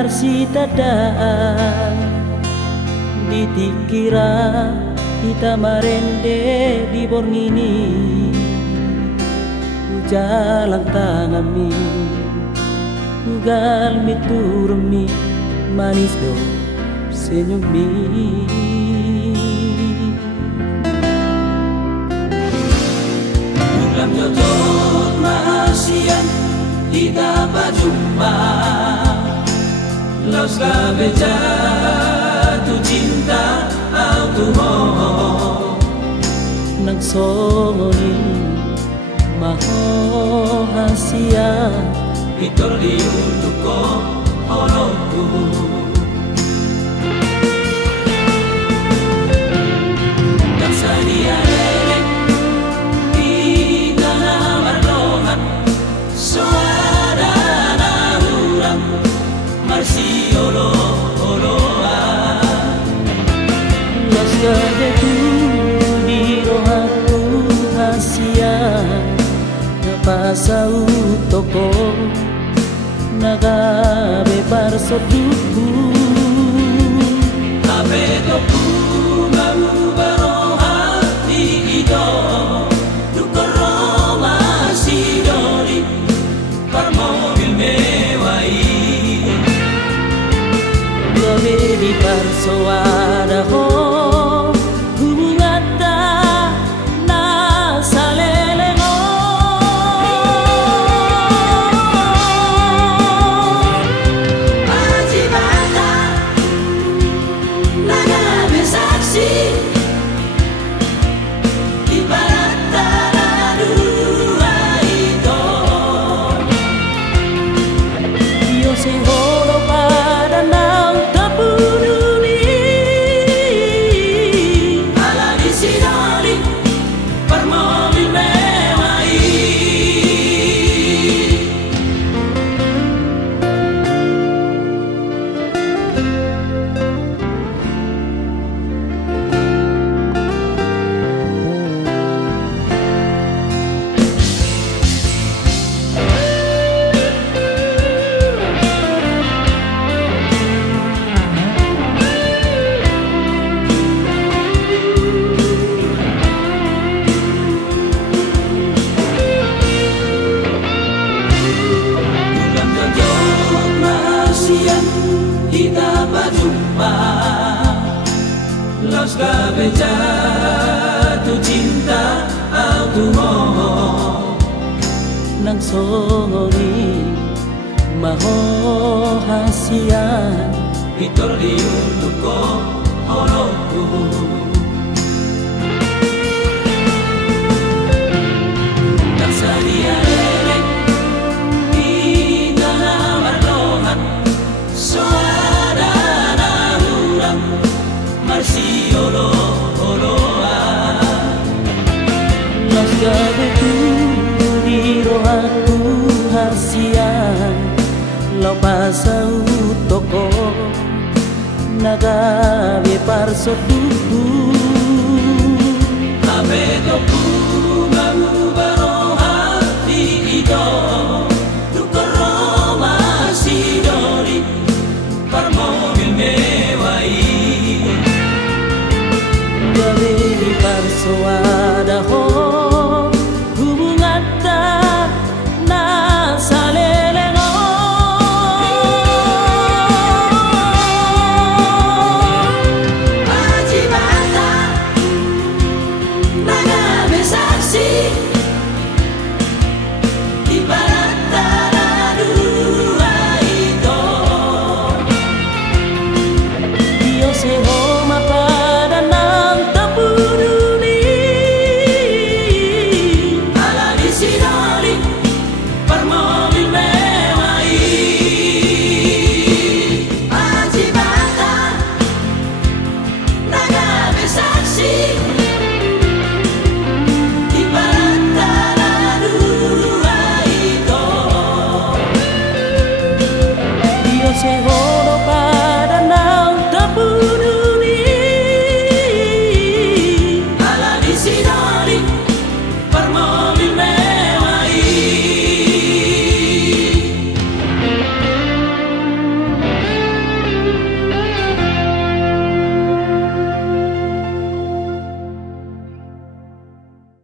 marsitada ditikira kita marende di borngini ujalang tangami ugal miturmi manis do senyumi ulam jodoh mahasian kita berjumpa los beja tu cinta tu ho nang songoni maho hasia itorli utuko holoku dan sadia elek kita na marlohan suara na urang marsiolo los gadetu di rohaku hasia napasau toko nagabe parsotuku abe toku mamu baroha di ido dukoro masidori par mobil mewai gabe di parsoada ho kita berjumpa los beja tu cinta tu ho nang songoni maho hasian itorli utuko holoku dan sadia elek kita na marlohan suara na urang marsiolo oloa los gadetu di rohaku hasian lau pasau toko nagabe parsotuku abe toku